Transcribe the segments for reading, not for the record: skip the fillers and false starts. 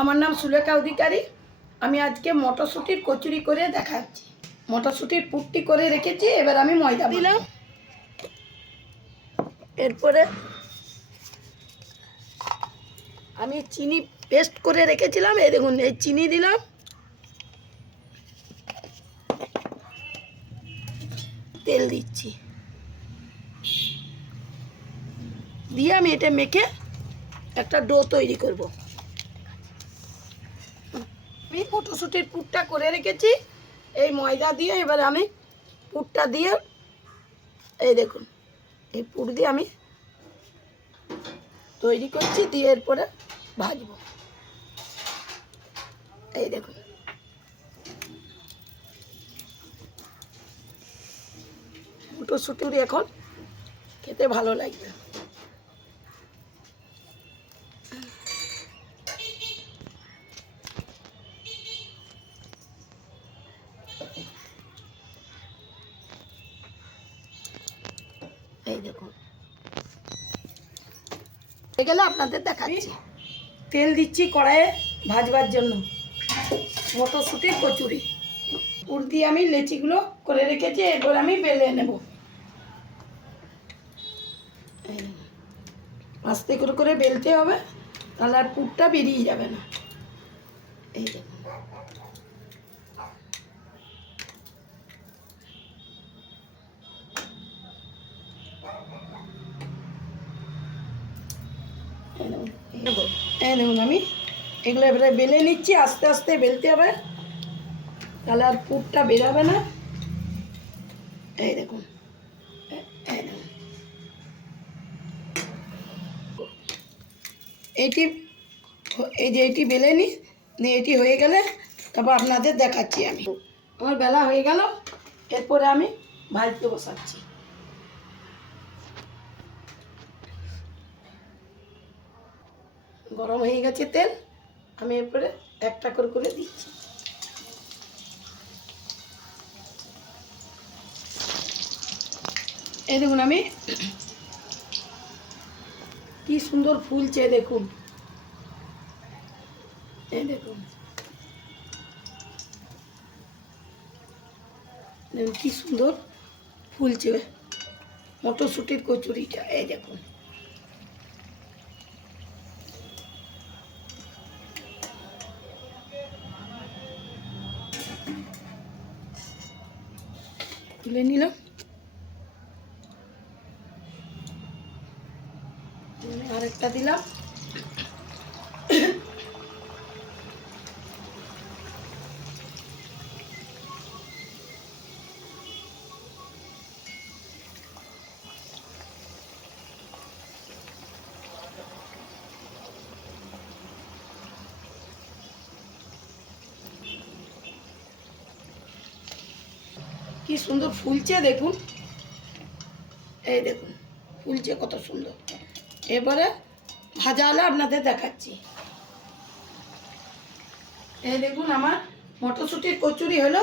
আমার নাম সুলেখা অধিকারী। আমি আজকে মটরশুঁটির কচুরি করে দেখাচ্ছি। মটরশুঁটির পুরটি করে রেখেছি, এবার আমি ময়দা দিলাম। এরপরে আমি চিনি পেস্ট করে রেখেছিলাম, এই দেখুন এই চিনি দিলাম, তেল দিচ্ছি, দিয়ে আমি এটা মেখে একটা ডো তৈরি করব। আমি মটরশুঁটির পুরটা করে রেখেছি, এই ময়দা দিয়ে এবার আমি পুরটা দিয়ে, এই দেখুন এই পুর দিয়ে আমি তৈরি করছি, দিয়ে এরপরে ভাজবো। এই দেখুন মটরশুঁটি এখন খেতে ভালো লাগবে। এই দেখুন হয়ে গেলে আপনাদের দেখাচ্ছি। তেল দিচ্ছি কড়াইয়ে ভাজবার জন্য মটরশুঁটির কচুরি। পুর দিয়ে আমি লেচিগুলো করে রেখেছি, এরপর আমি বেলে নেব। আস্তে করে করে বেলতে হবে, তাহলে আর পুরটা বেরিয়ে যাবে না। এই দেখুন এই দেখুন আমি এগুলো এবারে বেলে নিচ্ছি, আস্তে আস্তে বেলতে হবে, তাহলে আর পুরটা বেরাবে না। এই দেখুন এই দেখুন এইটি, এই যে এটি বেলে নিই, এটি হয়ে গেলে তারপর আপনাদের দেখাচ্ছি। আমি আমার বেলা হয়ে গেল, এরপরে আমি ভাজতে বসাচ্ছি। গরম হয়ে গেছে তেল, আমি এরপরে একটা করে করে দিচ্ছি। এই দেখুন আমি কি সুন্দর ফুলছে, দেখুন এই দেখুন কি সুন্দর ফুলছে মটরশুঁটির কচুরিটা। এই দেখুন তুলে নিলাম, আরেকটা দিলাম। কি সুন্দর ফুলছে দেখুন, এই দেখুন ফুলছে কত সুন্দর। এবারে ভাজা হলে আপনাদের দেখাচ্ছি। এই দেখুন আমার মটরশুঁটির কচুরি হলো।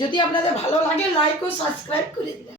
যদি আপনাদের ভালো লাগে লাইক ও সাবস্ক্রাইব করে দিবেন।